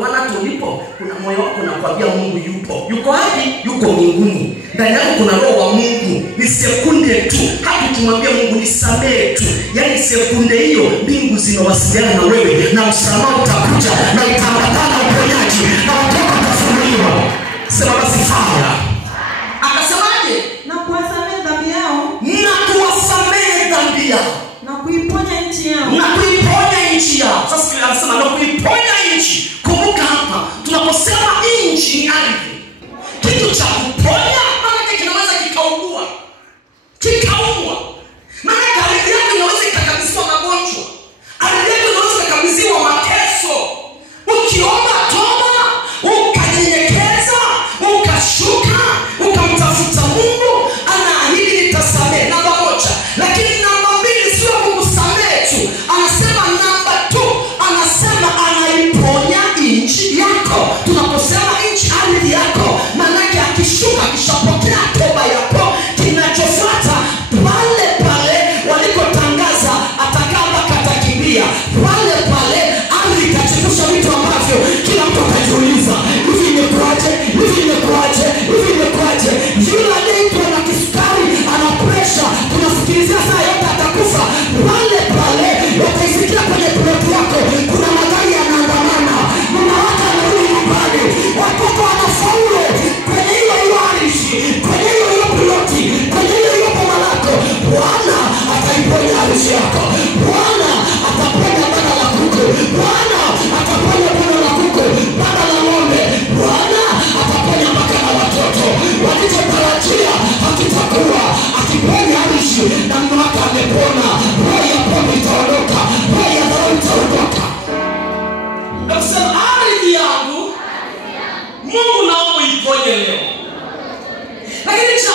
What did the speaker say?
Maana tulipo kuna moyo wako unakwambia Mungu yupo. Yuko wapi? Yuko mbinguni. Ndani yako kuna roho wa Mungu. Ni sekunde tu. Hata tumwambia Mungu nisamehe tu. Yaani sekunde hiyo mbingu zinawasiliana na wewe na msamaha utakuja na itaambatana uponyaji na watoto watafunguliwa. Sema basi fara. Akasemaje? Na kuwasamehe dhambi yao. Na kuwasamehe dhambi yao. Na kuiponya nchi yao. Na kuiponya nchi yao. Sasa anasema na kuiponya nchi. Kumbuka hapa tunaposema nchi ni ardhi. Kitu cha kuponya maana kinaweza kikaugua. Kikaumwa. Maana ardhi yako inaweza ikakabidhiwa magonjwa. Ardhi yako inaweza ikakabidhiwa mateso. Ukiomba toba, ukajinyenyekeza, ukashuka, ukamtafuta Mungu, anaahidi nitasamehe. Namba moja. Lakini namba mbili sio kukusamehe tu. Anasema namba 2, anasema anaiponya nchi yako. Tunaposema nchi ardhi yako, maana yake akishuka kishapokea toba yako, kinachofuata pale pale walikotangaza atakaa mpaka atakimbia. Pale pale ardhi itachukua vitu ambavyo kila mtu atajiuliza, hivi imekuaje? Hivi imekuaje? Hivi imekuaje? Yule anaitwa na kisukari, ana pressure, tunafikiria saa yote atakufa. Pale pale wataisikia kwenye ploti yako kuna magari yanaandamana, mama wako anarudi nyumbani, watoto wanafaulu kwenye hiyo arishi, kwenye hiyo ploti, kwenye hiyo boma lako. Bwana ataiponya arishi yako. Bwana ataponya banda la kuku. Bwana ataponya banda la kuku, banda la ng'ombe. Bwana ataponya mpaka na watoto. Walichotarajia hakitakuwa. Akiponya arishi na mume wako amepona, roho ya pombe itaondoka, roho ya dharau itaondoka. Nasema ardhi yangu Mungu naomba iponye leo. Lakini cha